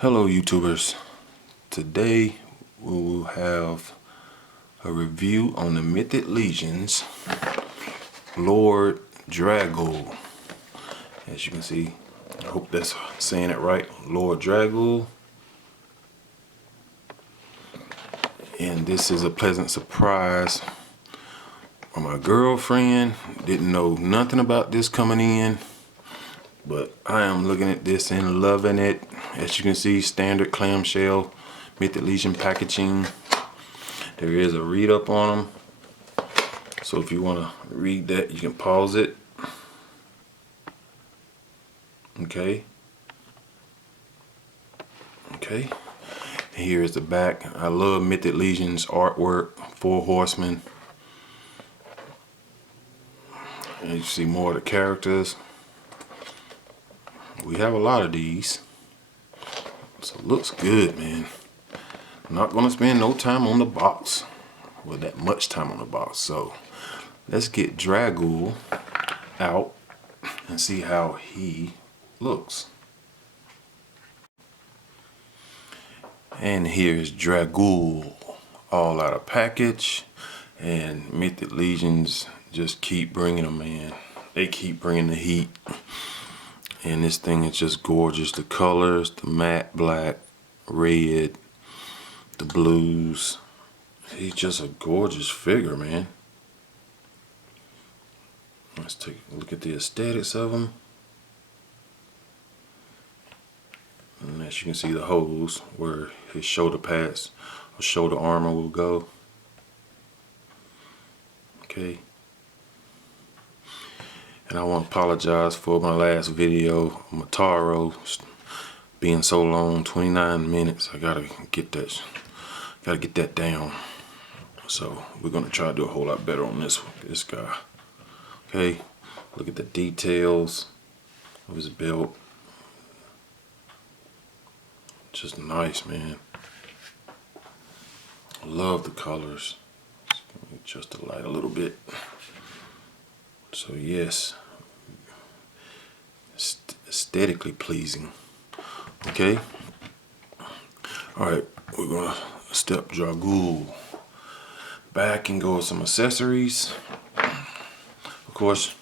Hello YouTubers, today we will have a review on the Mythic Legions Lord Draguul. As you can see, I hope that's saying it right, Lord Draguul. And this is a pleasant surprise for my girlfriend. Didn't know nothing about this coming in, but I am looking at this and loving it. As you can see, standard clamshell Mythic Legion packaging. There is a read up on them, so if you want to read that, you can pause it. Okay. And here is the back. I love Mythic Legion's artwork. 4 horsemen. And you see more of the characters. We have a lot of these, so it looks good, man. I'm not gonna spend no time on the box, well, that much time on the box. So let's get Draguul out and see how he looks. And here's Draguul, all out of package. And Mythic Legions just keep bringing them, man. They keep bringing the heat. And this thing is just gorgeous. The colors, the matte black, red, the blues. He's just a gorgeous figure, man. Let's take a look at the aesthetics of him. And as you can see, the holes where his shoulder pads or shoulder armor will go. Okay. And I want to apologize for my last video, Mataro, being so long, 29 minutes. I gotta get that down. So we're gonna try to do a whole lot better on this guy. Okay, look at the details of his belt. Just nice, man. Love the colors. Let me adjust the light a little bit. So yes, aesthetically pleasing. Okay. All right, we're gonna step Draguul back and go with some accessories. Of course,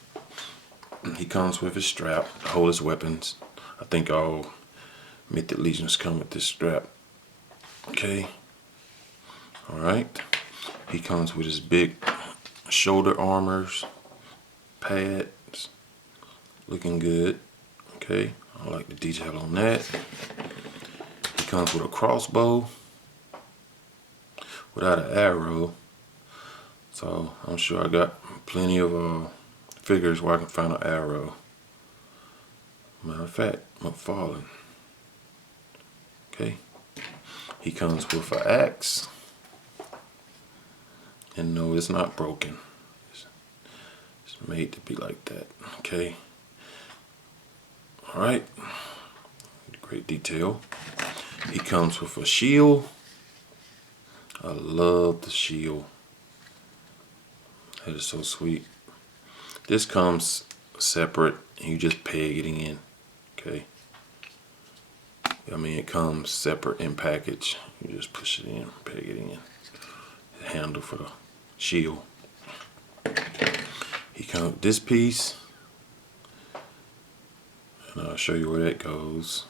he comes with his strap to hold his weapons. I think all Mythic Legions come with this strap. Okay. All right. He comes with his big shoulder armors, pads, looking good. Okay, I like the detail on that. He comes with a crossbow without an arrow, so I'm sure I got plenty of figures where I can find an arrow. Matter of fact, I'm falling. Okay, he comes with an axe, and no, it's not broken. It's made to be like that. Okay. All right. Great detail. He comes with a shield. I love the shield. That is so sweet. This comes separate, and you just peg it in. Okay. I mean, it comes separate in package. You just push it in, peg it in. The handle for the shield. He comes with this piece, and I'll show you where that goes.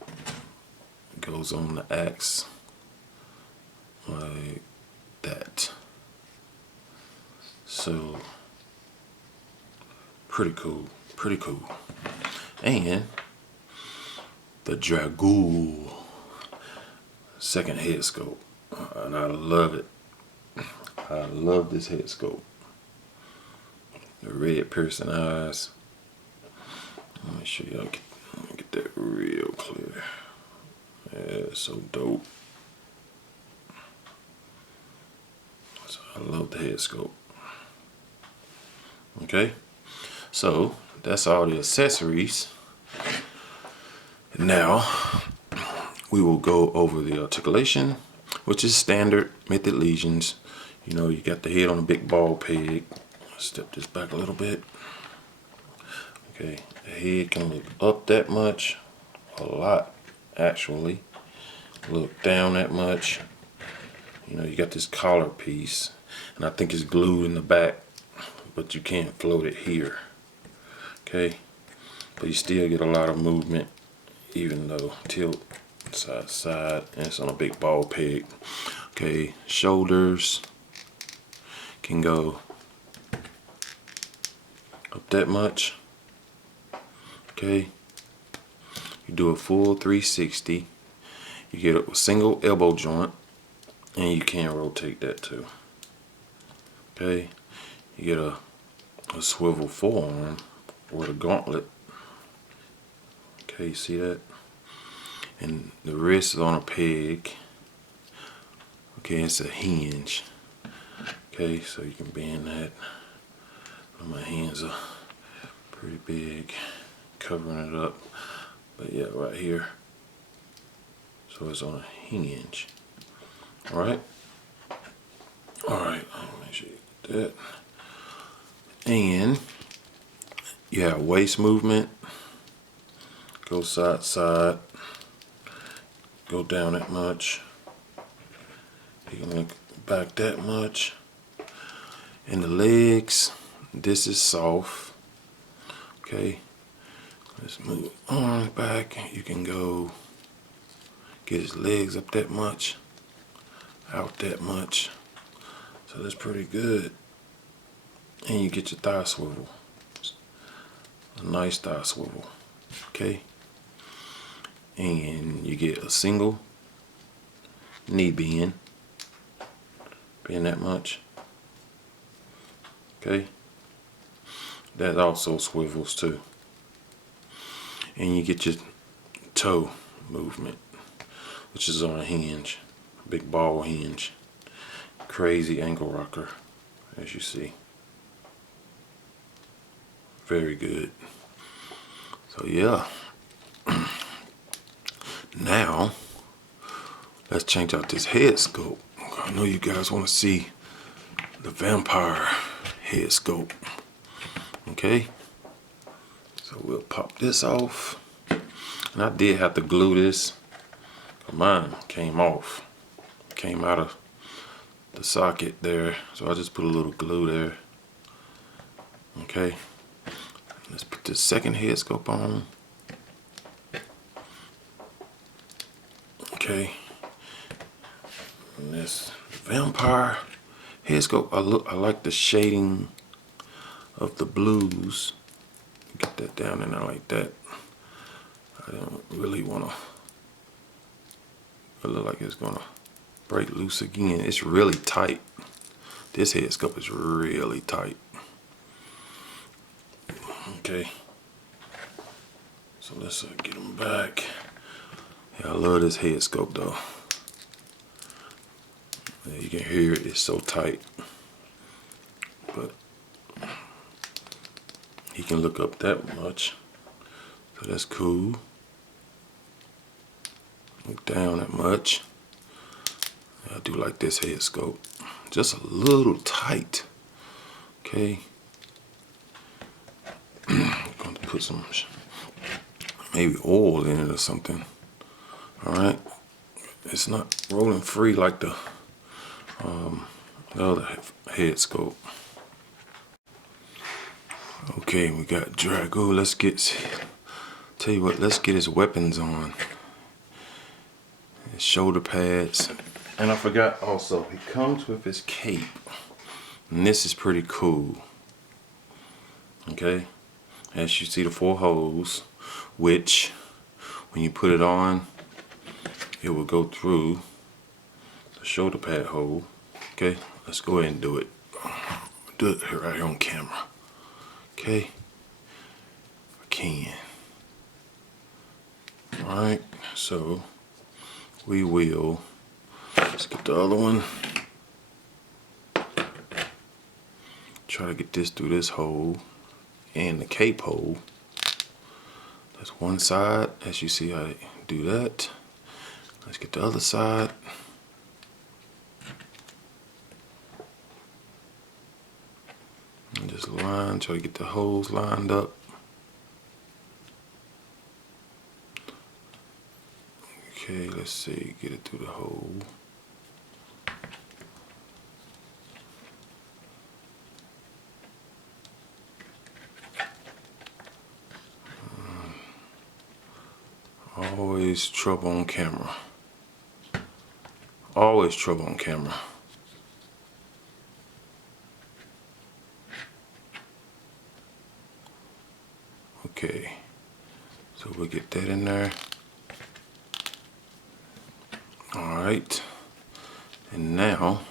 It goes on the axe like that. So pretty cool, pretty cool. And the Draguul second head sculpt, and I love it. I love this head sculpt. The red piercing eyes. Let me show you. Let me get that real clear. Yeah, it's so dope. So I love the head sculpt. Okay, so that's all the accessories. Now we will go over the articulation, which is standard Mythic Legions. You know, you got the head on a big ball peg. Step this back a little bit. Okay, the head can look up that much, a lot. actually. Look down that much. You know, you got this collar piece, and I think it's glued in the back, but you can't float it here. Okay, but you still get a lot of movement, even though tilt side to side, and it's on a big ball peg. Okay, shoulders can go up that much. Okay, you do a full 360. You get a single elbow joint, and you can rotate that too. Okay, you get a swivel forearm with a gauntlet. Okay, you see that? And the wrist is on a peg. Okay, it's a hinge. Okay, so you can bend that. My hands are pretty big, covering it up. But yeah, right here. So it's on a hinge. Alright? Alright, make sure you get that. And you have waist movement. Go side to side. Go down that much. You can look back that much. And the legs, this is soft. Okay. Let's move arms back. You can go get his legs up that much, out that much. So that's pretty good. And you get your thigh swivel. A nice thigh swivel. Okay. And you get a single knee bend. Bend that much. Okay. That also swivels too. And you get your toe movement, which is on a hinge, big ball hinge. Crazy ankle rocker, as you see. Very good. So yeah. Now, let's change out this head sculpt. I know you guys want to see the vampire head sculpt. Okay. So we'll pop this off. And I did have to glue this. Mine came off. Came out of the socket there. So I just put a little glue there. Okay. Let's put the second head sculpt on. Okay. And this vampire head sculpt, I like the shading of the blues. Get that down in there like that. I don't really want to. It look like it's gonna break loose again. It's really tight. This head sculpt is really tight. Okay. So let's get them back. Yeah, I love this head sculpt though. Yeah, you can hear it. It's so tight. But he can look up that much. So that's cool. Look down that much. I do like this head sculpt. Just a little tight. Okay. I'm going to put some maybe oil in it or something. Alright. It's not rolling free like the other head sculpt. Okay, we got Draguul. Tell you what, let's get his weapons on. His shoulder pads. And I forgot also, he comes with his cape. And this is pretty cool. Okay. As you see the 4 holes, which when you put it on, it will go through the shoulder pad hole. Okay, let's go ahead and do it. Do it right here on camera. Okay, if I can. Alright, so we will, let's get the other one. Try to get this through this hole and the cape hole. That's one side, as you see I do that. Let's get the other side. And just line, try to get the holes lined up. let's see, get it through the hole. Always trouble on camera. Always trouble on camera. Okay, so we'll get that in there. Alright, and now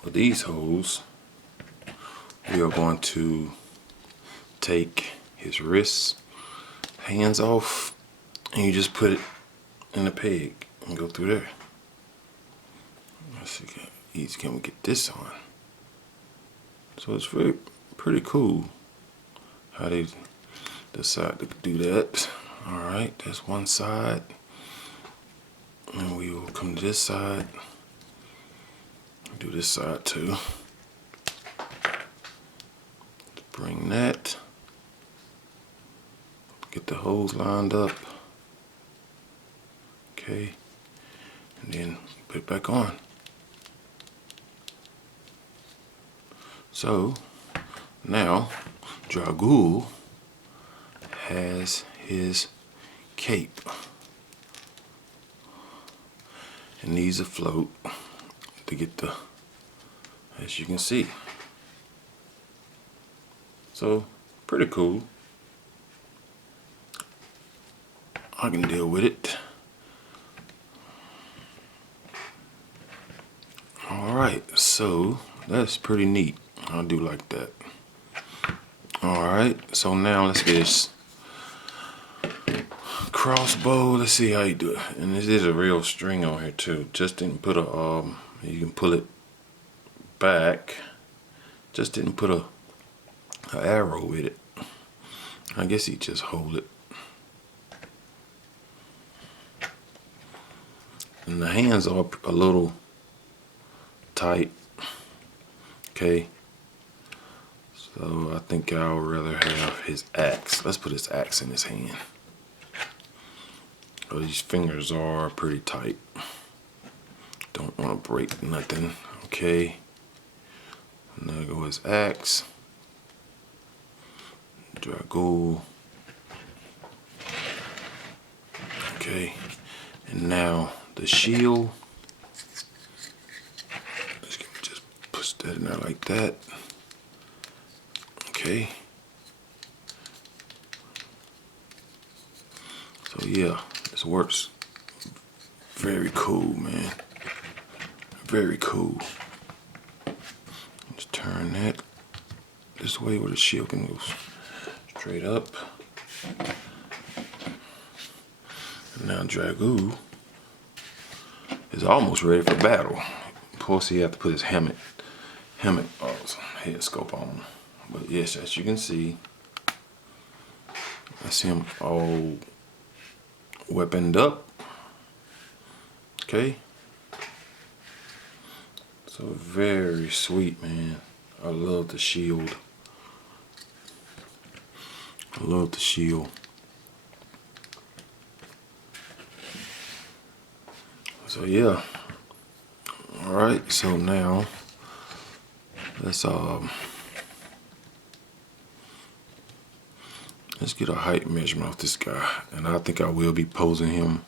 for these holes, we are going to take his wrists, hands off, and you just put it in the peg and go through there. Let's see, easy, can we get this on? So it's pretty cool how they decide to do that. Alright, that's one side. And we will come to this side. Do this side too. Bring that. Get the holes lined up. Okay. And then put it back on. So now Draguul has his cape. It needs a float to get the, as you can see. So pretty cool. I can deal with it. Alright, so that's pretty neat. I do like that. Alright, so now let's get this crossbow. Let's see how you do it. And this is a real string on here too. Just didn't put a you can pull it back. Just didn't put a arrow with it. I guess he just hold it. And the hands are a little tight. Okay. So I think I'll rather have his axe. Let's put his axe in his hand. Oh, these fingers are pretty tight. Don't want to break nothing. Okay. And there go his axe. Draguul. Okay. And now the shield. Let's just push that in there like that. Okay. So yeah, this works. Very cool, man. Very cool. Just turn that this way where the shield can go straight up. And now Draguul is almost ready for battle. Of course, he have to put his head sculpt on. But yes, as you can see, that's him all weaponed up. Okay. So very sweet, man. I love the shield. I love the shield. So yeah. Alright, so now let's get a height measurement off this guy. And I think I will be posing him.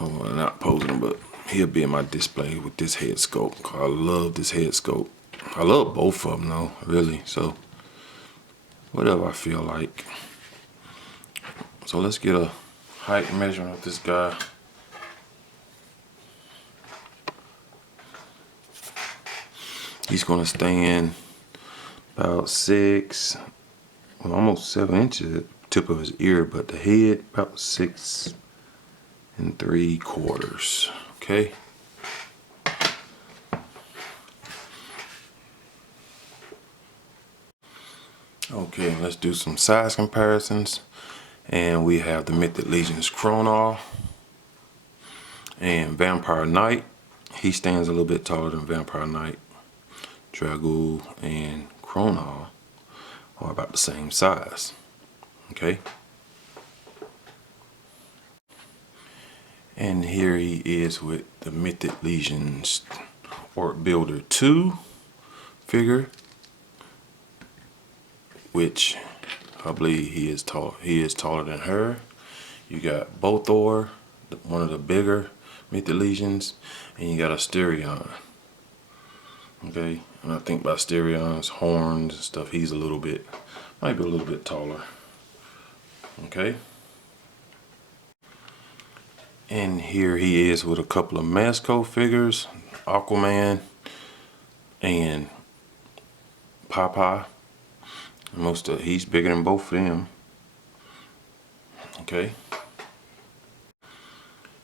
Oh, well, not posing him, but he'll be in my display with this head sculpt. I love this head sculpt. I love both of them though, really. So whatever I feel like. So let's get a height measurement of this guy. He's gonna stand about 6, well, almost 7 inches at the tip of his ear, but the head about 6 3/4. Okay. Okay, let's do some size comparisons. And we have the Mythic Legion's Chronar and Vampire Knight. He stands a little bit taller than Vampire Knight. Draguul and Chronar are about the same size. Okay. And here he is with the Mythic Legions Orc Builder 2 figure, which I believe he is tall. He is taller than her. You got Bothor, one of the bigger Mythic Legions, and you got Asterion. Okay, and I think by Asterion's horns and stuff, he's might be a little bit taller. Okay. And here he is with a couple of Masco figures, Aquaman and Popeye. He's bigger than both of them. Okay.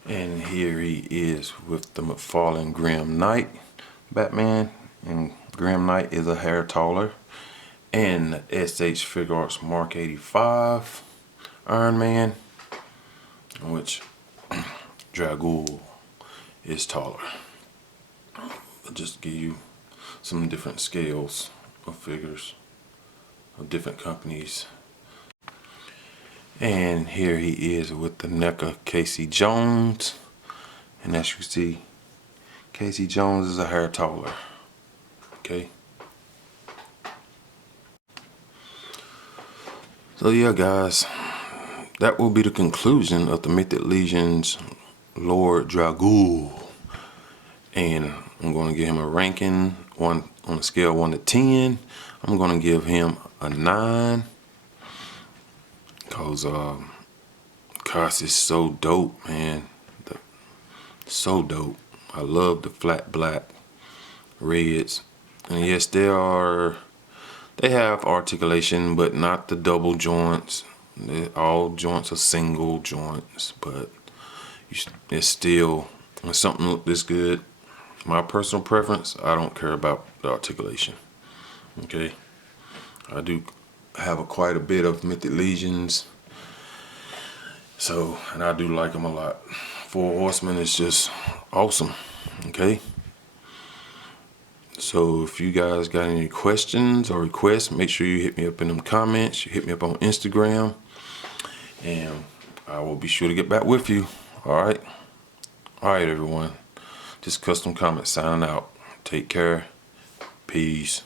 And here he is with the McFarlane Grim Knight Batman, and Grim Knight is a hair taller. And the SH Figure Arts Mark 85 Iron Man, which Draguul is taller. I'll just give you some different scales of figures of different companies. And here he is with the NECA Casey Jones, and as you can see, Casey Jones is a hair taller. Okay. So yeah, guys, that will be the conclusion of the Mythic Legions Lord Draguul, and I'm going to give him a ranking on a scale 1 to 10. I'm going to give him a 9 because Cos is so dope, man. So dope. I love the flat black reds, and yes, they have articulation, but not the double joints. All joints are single joints, but it's still, when something look this good, my personal preference, I don't care about the articulation. Okay, I do have quite a bit of Mythic Legions, so, and I do like them a lot. Four Horsemen is just awesome. Okay, so if you guys got any questions or requests, make sure you hit me up in them comments. You hit me up on Instagram, and I will be sure to get back with you. Alright, everyone, just Custom Comics signing out. Take care. Peace.